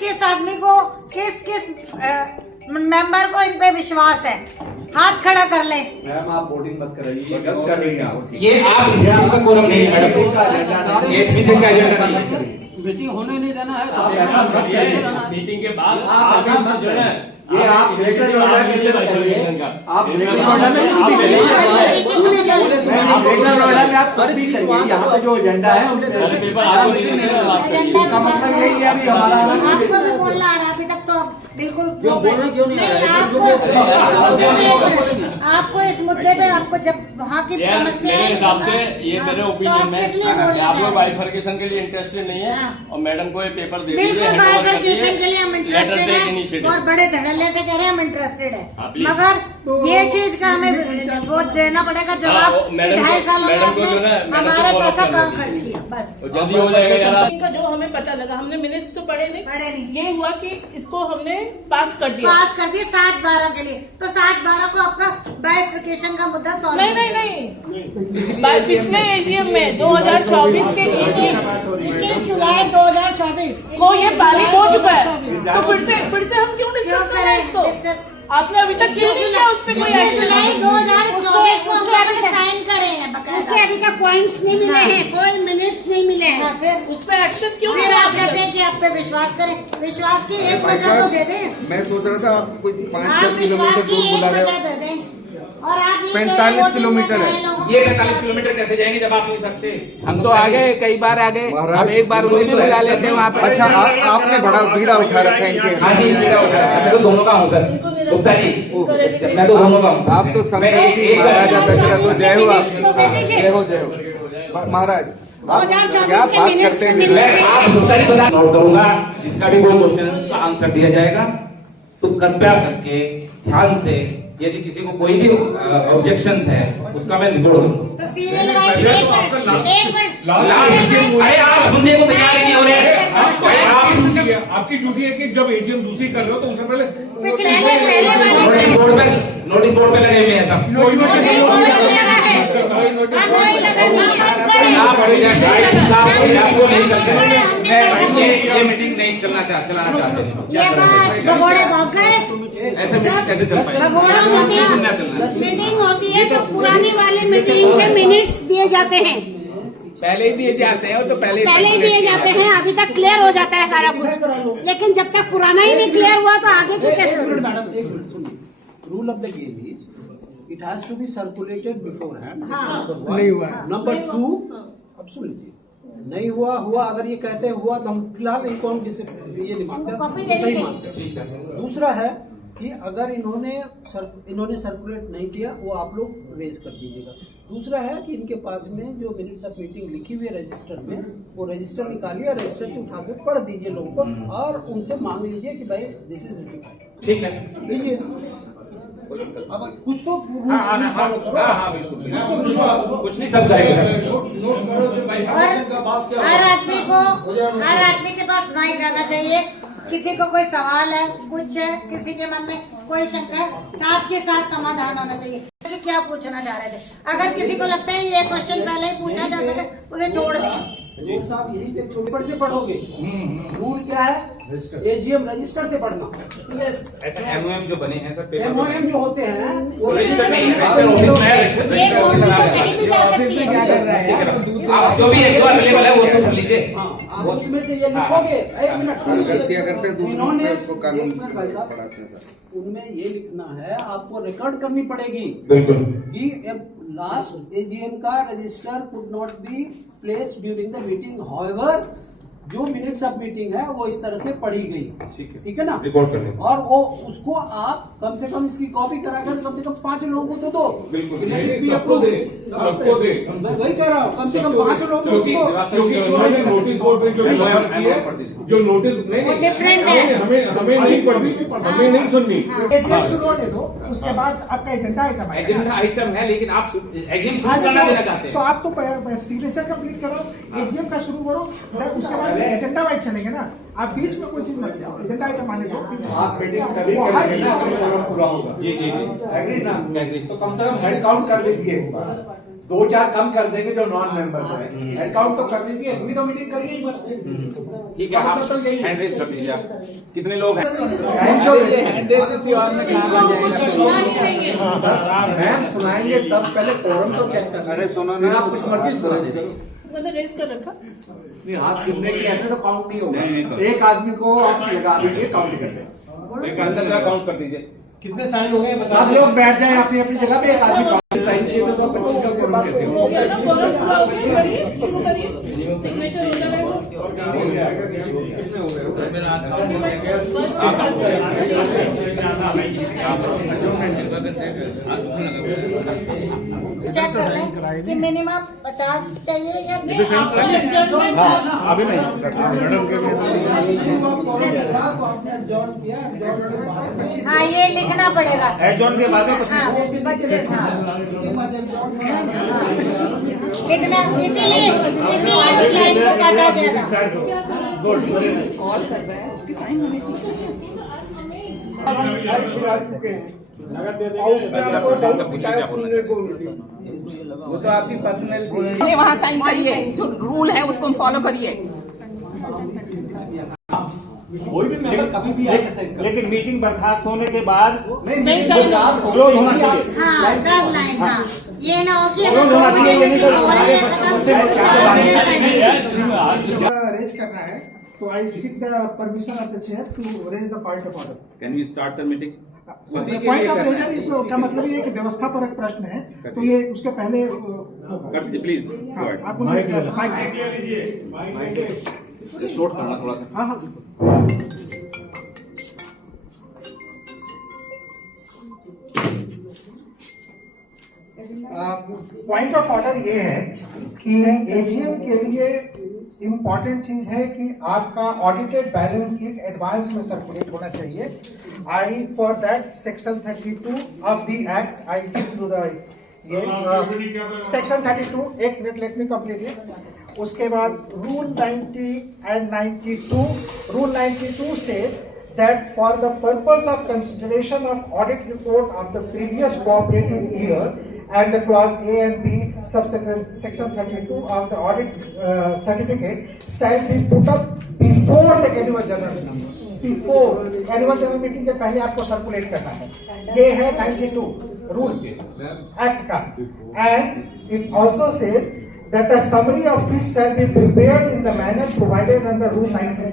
किस आदमी को, किस मेंबर को इन पे विश्वास है? हाथ खड़ा कर ले। मैम आप वोटिंग मत कराइए, गलत कर रही हैं आप। ये आप इसमें का कोरम नहीं है मैडम, ये मीटिंग का एजेंडा नहीं है। मीटिंग होने नहीं देना है। आप ऐसा मत करिए। मीटिंग के बाद आप ऐसा मत जो है ये आप ग्रेटर नोएडा के लिए करिए। आप ग्रेटर नोएडा में कुछ भी करिए। ग्रेटर नोएडा में आप कुछ भी करिए। यहाँ पे जो एजेंडा है उसका मतलब यही है अभी हमारा आपको भी बोलना आ रहा है अभी तक तो बिल्कुल क्यों नहीं आ रहा है? आपको इस मुद्दे पे आपको जब वहाँ की मेरे हिसाब से ये मेरे ओपिनियन में आप लोग बाइफर्केशन के लिए इंटरेस्टेड नहीं है और मैडम को ये पेपर दे दीजिए। बिल्कुल बाइफर्केशन के लिए हम इंटरेस्टेड हैं और बड़े धड़ल्ले से कह रहे हैं हम इंटरेस्टेड है, मगर ये चीज का हमें वो देना पड़ेगा जवाब। 2.5 साल में हमारे पैसा कहाँ खर्च किया, बस जल्दी हो जाएगा। इनका जो हमें पता लगा, हमने मिनट्स तो पढ़े नहीं, ये हुआ कि इसको हमने पास कर दिया 60-12 के लिए। तो 60-12 को आपका बाइफर्केशन का मुद्दा सॉल्व नहीं पिछले एजीएम में 2024 के 21 जुलाई 2024 को ये पारित हो चुका है, तो फिर से हम क्यों डिस्कस कर रहे हैं इसको? आपने अभी तक क्यों नहीं किया उस पर कोई जुलाई 2024 को हम लोग साइन करे हैं, उसके अभी तक पॉइंट्स नहीं मिले हैं, कोई मिनट्स नहीं मिले हैं। फिर उस पर एक्शन क्यों फिर आप कहते हैं कि आप पे विश्वास करें, विश्वास की एक वजह तो दे दें। मैं सोच रहा था आप कोई 5-10 आप किलोमीटर विश्वास की दूर बुला एक रहे वजह हो। दे दें और आप 45 किलोमीटर है। ये 45 किलोमीटर कैसे जाएंगे जब आप नहीं सकते? हम तो आगे कई बार आगे, अब एक बार उन्हें भी बुला लेते हैं वहाँ पे। अच्छा आपने बड़ा बीड़ा उठा रखा है इनके। हाँ जी, बीड़ा उठा रखा है। मैं तो दोनों का हूँ सर गुप्ता जी, मैं तो दोनों का हूँ। आप तो संतोषी महाराजा दशरथ हो, जय हो आपकी, जय हो जय हो महाराज। आप क्या बात करते हैं? आप गुप्ता जी बता नोट करूंगा, जिसका भी कोई क्वेश्चन है उसका आंसर दिया जाएगा। तो कृपया करके ध्यान से, यदि किसी को कोई भी ऑब्जेक्शंस है उसका मैं निगोड़ दूंगा। तो सीरियल वाइज एक मिनट अरे आप सुनने को तैयार नहीं हो रहे हैं। आपकी ड्यूटी है कि जब एजीएम दूसरी कर रहे हो तो उससे पहले नोटिस बोर्ड पे लगे हुए हैं सब। ये मीटिंग नहीं चलाना चाहते। ऐसे मीटिंग कैसे चल पाएगी? मीटिंग होती है तो पुरानी वाली मीटिंग के मिनट्स दिए जाते हैं, पहले ही दिए जाते हैं, तो पहले ही दिए जाते हैं। अभी तक क्लियर हो जाता है सारा कुछ, लेकिन जब तक पुराना ही नहीं क्लियर हुआ तो आगे की कैसे? मैडम एक मिनट सुनिए, rule of the game is it has to be circulated beforehand. नहीं हुआ। नंबर 2, अब सुन लीजिए, नहीं हुआ अगर ये कहते हैं हुआ तो हम फिलहाल इनको हम ये नहीं मानते, सही मानते। दूसरा है कि अगर इन्होंने सर्कुलेट नहीं किया वो आप लोग रेज कर दीजिएगा। दूसरा है कि इनके पास में जो मिनट्स ऑफ मीटिंग लिखी हुई है रजिस्टर में, वो रजिस्टर निकालिए, रजिस्टर से उठा के पढ़ दीजिए लोगों को और उनसे मांग लीजिए कि भाई दिस इज रिटिफाइड। ठीक है, लीजिए। अब कुछ तो कुछ नहीं, सब करेंगे। हर आदमी के पास माइक आना चाहिए। किसी को कोई सवाल है, कुछ है, किसी के मन में कोई शंका है, साथ के साथ समाधान होना चाहिए कि क्या पूछना चाह रहे थे। अगर किसी को लगता है ये क्वेश्चन पहले ही पूछा जा सके, उसे छोड़ दें। रूल साहब यही पेपर से पढ़ोगे। रूल क्या है? एजीएम रजिस्टर से पढ़ना। ऐसे एमओएम जो बने हैं सर, एमओएम जो होते हैं वो रजिस्टर नहीं है, आप जो भी एक बार अवेलेबल है वो सब लीजिए। आप उसमें से ये लिखोगे। एक मिनट, गलतियां करते इन्होंने कानून भाई साहब उनमें ये लिखना है, आपको रिकॉर्ड करनी पड़ेगी बिल्कुल कि लास्ट एजीएम का register could not be place during the meeting. However जो मिनट्स ऑफ मीटिंग है वो इस तरह से पढ़ी गई। ठीक है ना? रिकॉर्ड करने और वो उसको आप कम से कम इसकी कॉपी कराकर कम से कम 5 लोगों को तो दो। बिल्कुल, सबको दे। मैं वही कह रहा हूँ, कम से कम 5 लोगों को। क्योंकि इन्होंने नोटिस बोर्ड पे जो लिखावट की है, जो नोटिस हमें नहीं पढ़नी, हमें नहीं सुननी। शुरू होने दो, उसके बाद आपका एजेंडा आइटम है। एजेंडा आइटम है, लेकिन आप एजीएम शुरू करना देना चाहते हैं तो आप तो सिग्नेचर कंप्लीट करो, एजीएम का शुरू करो, उसके बाद एजेंडा वाइज चलेंगे ना। आप बीच में कोई चीज मत जाओ, एजेंडा आइटम आने दो। आप मीटिंग तभी करेंगे ना पूरा होगा। जी एग्री ना? एग्री। तो कम से कम हेड काउंट कर लीजिए एक बार। 2-4 कम कर देंगे जो नॉन मेंबर्स है, हेड काउंट तो कर दीजिए, इतनी तो मीटिंग करिए ही मत। ठीक है, आप तो यही हैंड रेज कर दीजिए आप। कितने लोग हैं? मैम सुनाएंगे तब, पहले फोरम तो चेक करना। अरे सुनो फिर आप कुछ मर्जी सुना दीजिए। मैंने रेज कर रखा। नहीं, हाथ गिनने की ऐसे तो काउंट नहीं होगा। नहीं तो। एक आदमी को हाथ लगा दीजिए, काउंट कर लें। एक अंदर का काउंट कर दीजिए। कितने साइन हो गए बता सब लोग बैठ जाए अपनी अपनी जगह पे। एक आदमी साइन किए तो 25 का फोरम कैसे हो होगा? गया ना, फोरम पूरा हो गया, करिए, शुरू करिए, सिग्नेचर हो जाएगा। बस चेक कर लें कि मिनिमम 50 चाहिए या अभी नहीं हाँ, ये लिखना पड़ेगा। एडजॉर्न के बाद में 25 हाँ लिखना, इसीलिए उस लाइन को काटा गया था। कॉल कर रहा है, उसकी साइन होने वो तो आपकी पर्सनल। वहाँ साइन करिए, जो रूल है उसको फॉलो करिए। कोई भी मेंबर कभी भी आके साइन कर। लेकिन मीटिंग बर्खास्त होने के बाद नहीं साइन क्लोज होना चाहिए। हाँ, तब लाइन, हाँ, ये ना हो कि क्लोज होना चाहिए, ये नहीं तो आगे रेज करना है तो I seek the permission of the chair to raise the point of order. Can we start sir meeting? Point of raiser इसको का मतलब ये है कि व्यवस्था पर एक प्रश्न है, तो ये उसके पहले होगा। कर दीजिए प्लीज। हाँ, आप माइक शॉर्ट करना थोड़ा सा। हाँ हाँ पॉइंट ऑफ ऑर्डर ये है कि एजीएम के लिए इम्पॉर्टेंट चीज है कि आपका ऑडिटेड बैलेंस शीट एडवांस में सर्कुलेट होना चाहिए। I for that section 32 of the act I give through the ये सेक्शन 32। एक मिनट, लेट मी कंप्लीट इट। उसके बाद rule 90 and 92। Rule 92 says that for the purpose of consideration of audit report of the previous cooperative year and the clause A and B subsection section 32 of the audit certificate shall be put up before the annual general meeting। Before annual general meeting के पहले आपको circulate करना है। ये है 92 rule act का। and it also says that a summary of which shall be prepared in the manner provided under rule 92